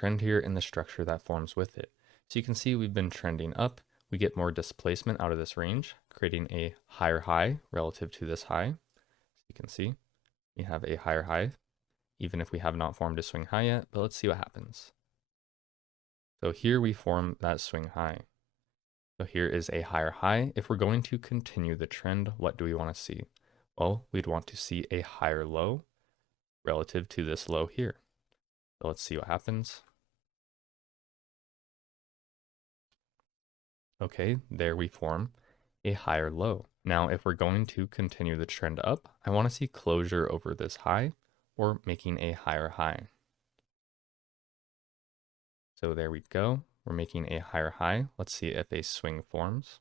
trend here and the structure that forms with it. So you can see we've been trending up. We get more displacement out of this range, creating a higher high relative to this high. So you can see we have a higher high, even if we have not formed a swing high yet, but let's see what happens. So here we form that swing high. So here is a higher high. If we're going to continue the trend, what do we want to see? Well, we'd want to see a higher low relative to this low here. So let's see what happens. Okay, there we form a higher low. Now, if we're going to continue the trend up, I want to see closure over this high or making a higher high. So there we go. We're making a higher high. Let's see if a swing forms.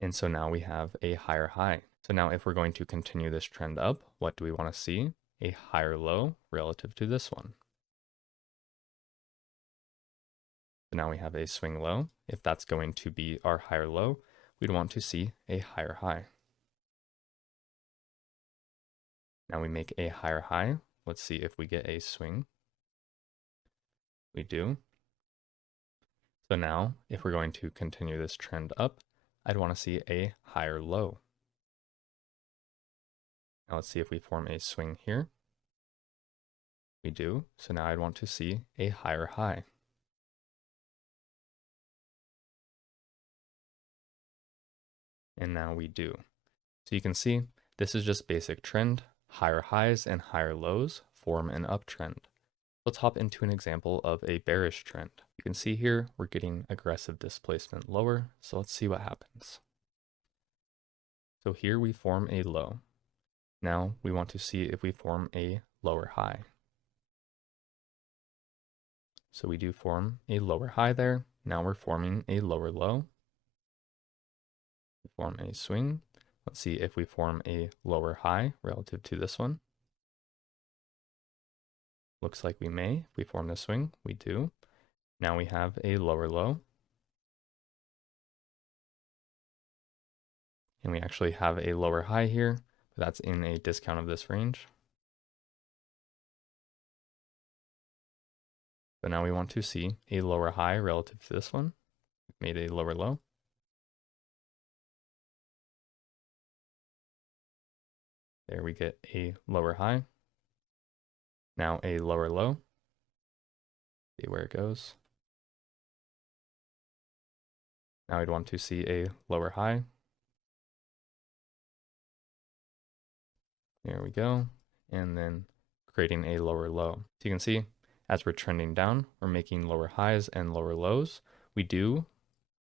And so now we have a higher high. So now if we're going to continue this trend up, what do we want to see? A higher low relative to this one. So now we have a swing low. If that's going to be our higher low, we'd want to see a higher high. Now we make a higher high. Let's see if we get a swing. We do. So now if we're going to continue this trend up, I'd want to see a higher low. Now let's see if we form a swing here. We do. So now I'd want to see a higher high. And now we do. So you can see this is just basic trend. Higher highs and higher lows form an uptrend. Let's hop into an example of a bearish trend. You can see here we're getting aggressive displacement lower. So let's see what happens. So here we form a low. Now we want to see if we form a lower high. So we do form a lower high there. Now we're forming a lower low. We form a swing. Let's see if we form a lower high relative to this one. Looks like we may. If we form the swing, we do. Now we have a lower low. And we actually have a lower high here, but that's in a discount of this range. So now we want to see a lower high relative to this one. We've made a lower low. There we get a lower high. Now a lower low. See where it goes. Now we'd want to see a lower high. There we go. And then creating a lower low. So you can see as we're trending down, we're making lower highs and lower lows. We do,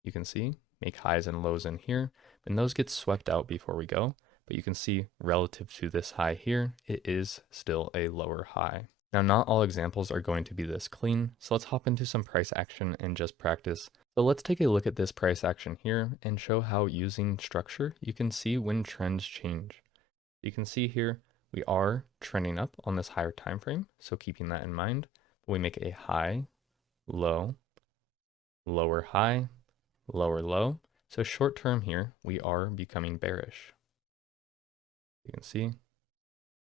you can see, make highs and lows in here, and those get swept out before we go. But you can see relative to this high here, it is still a lower high. Now, not all examples are going to be this clean, so let's hop into some price action and just practice. So let's take a look at this price action here and show how using structure, you can see when trends change. You can see here, we are trending up on this higher time frame, so keeping that in mind. We make a high, low, lower high, lower low. So short term here, we are becoming bearish. You can see,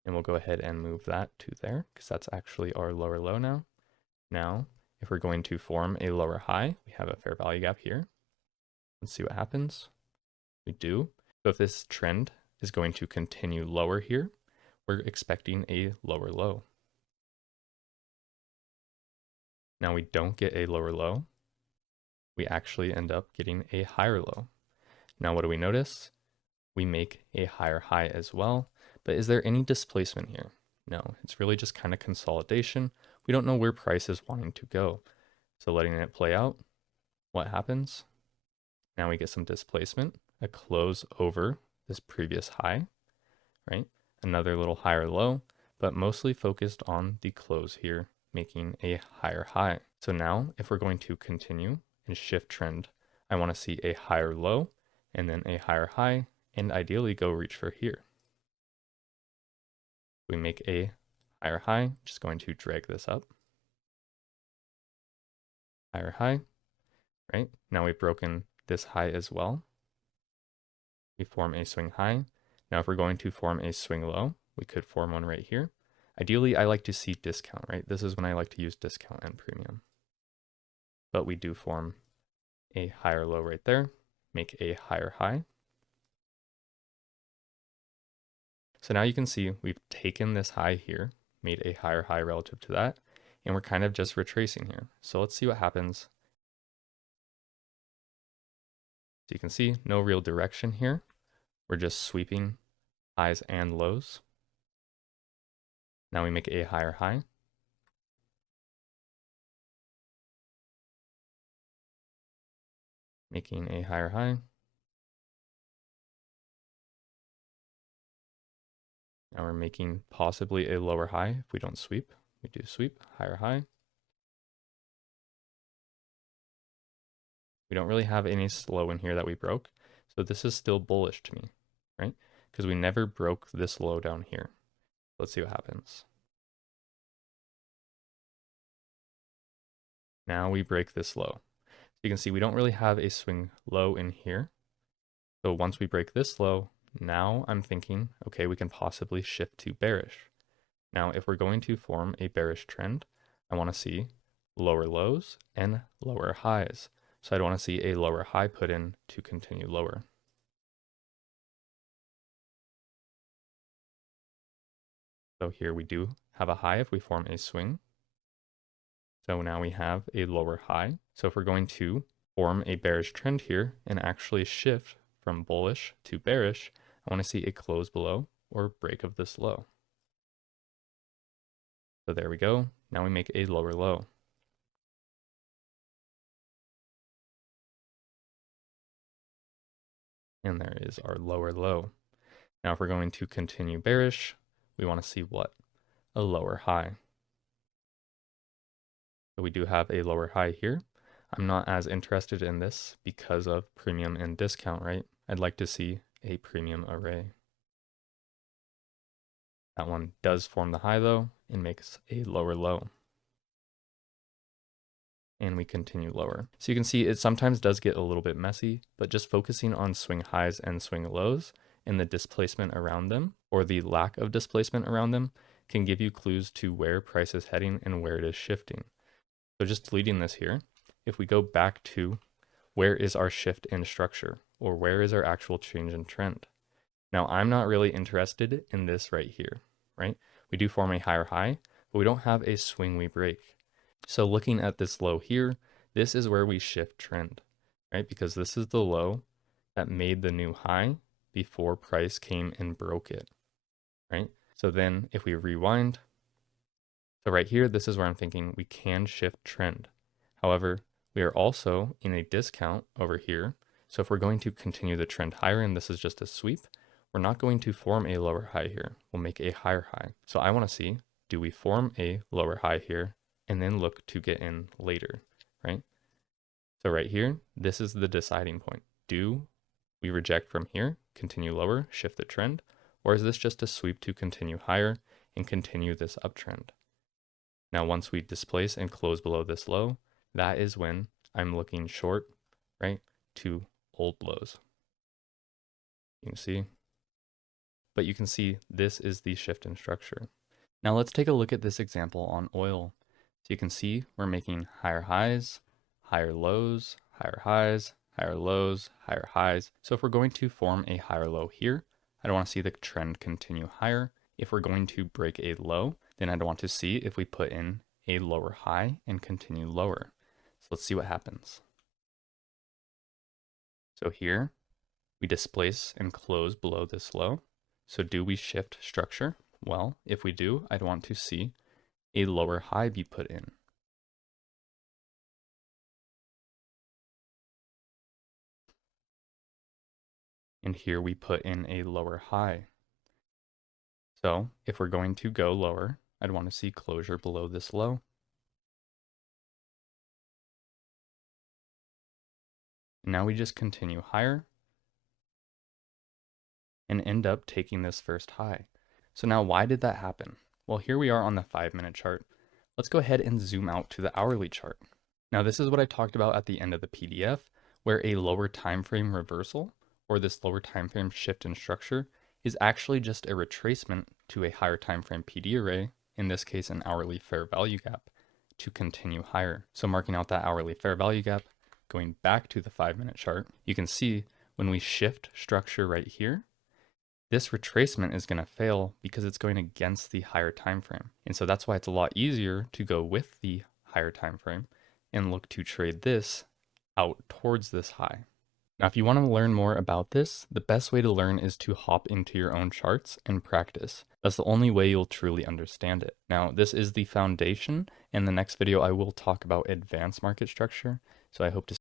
and we'll go ahead and move that to there because that's actually our lower low now. Now, if we're going to form a lower high, we have a fair value gap here. Let's see what happens. We do. So if this trend is going to continue lower here, we're expecting a lower low. Now we don't get a lower low. We actually end up getting a higher low. Now what do we notice? We make a higher high as well. But is there any displacement here? No, it's really just kind of consolidation. We don't know where price is wanting to go. So letting it play out, what happens? Now we get some displacement, a close over this previous high, right? Another little higher low, but mostly focused on the close here, making a higher high. So now if we're going to continue and shift trend, I want to see a higher low and then a higher high, and ideally go reach for here. We make a higher high, just going to drag this up. Higher high, right? Now we've broken this high as well. We form a swing high. Now if we're going to form a swing low, We could form one right here. Ideally, I like to see discount, right? This is when I like to use discount and premium. But we do form a higher low right there, make a higher high. So now you can see we've taken this high here, made a higher high relative to that, and we're kind of just retracing here. So let's see what happens. So you can see no real direction here. We're just sweeping highs and lows. Now we make a higher high. Making a higher high. Now we're making possibly a lower high if we don't sweep. We do sweep, higher high. We don't really have any low in here that we broke. So this is still bullish to me, right? Because we never broke this low down here. Let's see what happens. Now we break this low. So you can see we don't really have a swing low in here. So once we break this low, now I'm thinking, okay, we can possibly shift to bearish. Now, if we're going to form a bearish trend, I want to see lower lows and lower highs. So I'd want to see a lower high put in to continue lower. So here we do have a high if we form a swing. So now we have a lower high. So if we're going to form a bearish trend here and actually shift from bullish to bearish, I want to see a close below or break of this low. So there we go. Now we make a lower low. And there is our lower low. Now if we're going to continue bearish, we want to see what? A lower high. So we do have a lower high here. I'm not as interested in this because of premium and discount, right? I'd like to see a premium array. That one does form the high though and makes a lower low. And we continue lower. So you can see it sometimes does get a little bit messy, but just focusing on swing highs and swing lows and the displacement around them or the lack of displacement around them can give you clues to where price is heading and where it is shifting. So just deleting this here, if we go back to where is our shift in structure or where is our actual change in trend? Now I'm not really interested in this right here, right? We do form a higher high, but we don't have a swing we break. So looking at this low here, this is where we shift trend, right? Because this is the low that made the new high before price came and broke it, right? So then if we rewind, so right here, this is where I'm thinking we can shift trend. However, we are also in a discount over here. So if we're going to continue the trend higher, and this is just a sweep, we're not going to form a lower high here. We'll make a higher high. So I want to see, do we form a lower high here and then look to get in later, right? So right here, this is the deciding point. Do we reject from here, continue lower, shift the trend, or is this just a sweep to continue higher and continue this uptrend? Now, once we displace and close below this low, that is when I'm looking short, right, to old lows. You can see, but you can see this is the shift in structure. Now let's take a look at this example on oil. So you can see we're making higher highs, higher lows, higher highs, higher lows, higher highs. So if we're going to form a higher low here, I don't want to see the trend continue higher. If we're going to break a low, then I'd want to see if we put in a lower high and continue lower. So let's see what happens. So here we displace and close below this low. So do we shift structure? Well, if we do, I'd want to see a lower high be put in. And here we put in a lower high. So if we're going to go lower, I'd want to see closure below this low. Now we just continue higher and end up taking this first high. So now why did that happen? Well, here we are on the 5-minute chart. Let's go ahead and zoom out to the hourly chart. Now this is what I talked about at the end of the PDF, where a lower time frame reversal or this lower time frame shift in structure is actually just a retracement to a higher time frame PD array, in this case an hourly fair value gap, to continue higher. So marking out that hourly fair value gap, going back to the 5-minute chart, you can see when we shift structure right here, this retracement is going to fail because it's going against the higher time frame. And so that's why it's a lot easier to go with the higher time frame and look to trade this out towards this high. Now, if you want to learn more about this, the best way to learn is to hop into your own charts and practice. That's the only way you'll truly understand it. Now, this is the foundation. In the next video, I will talk about advanced market structure. So I hope to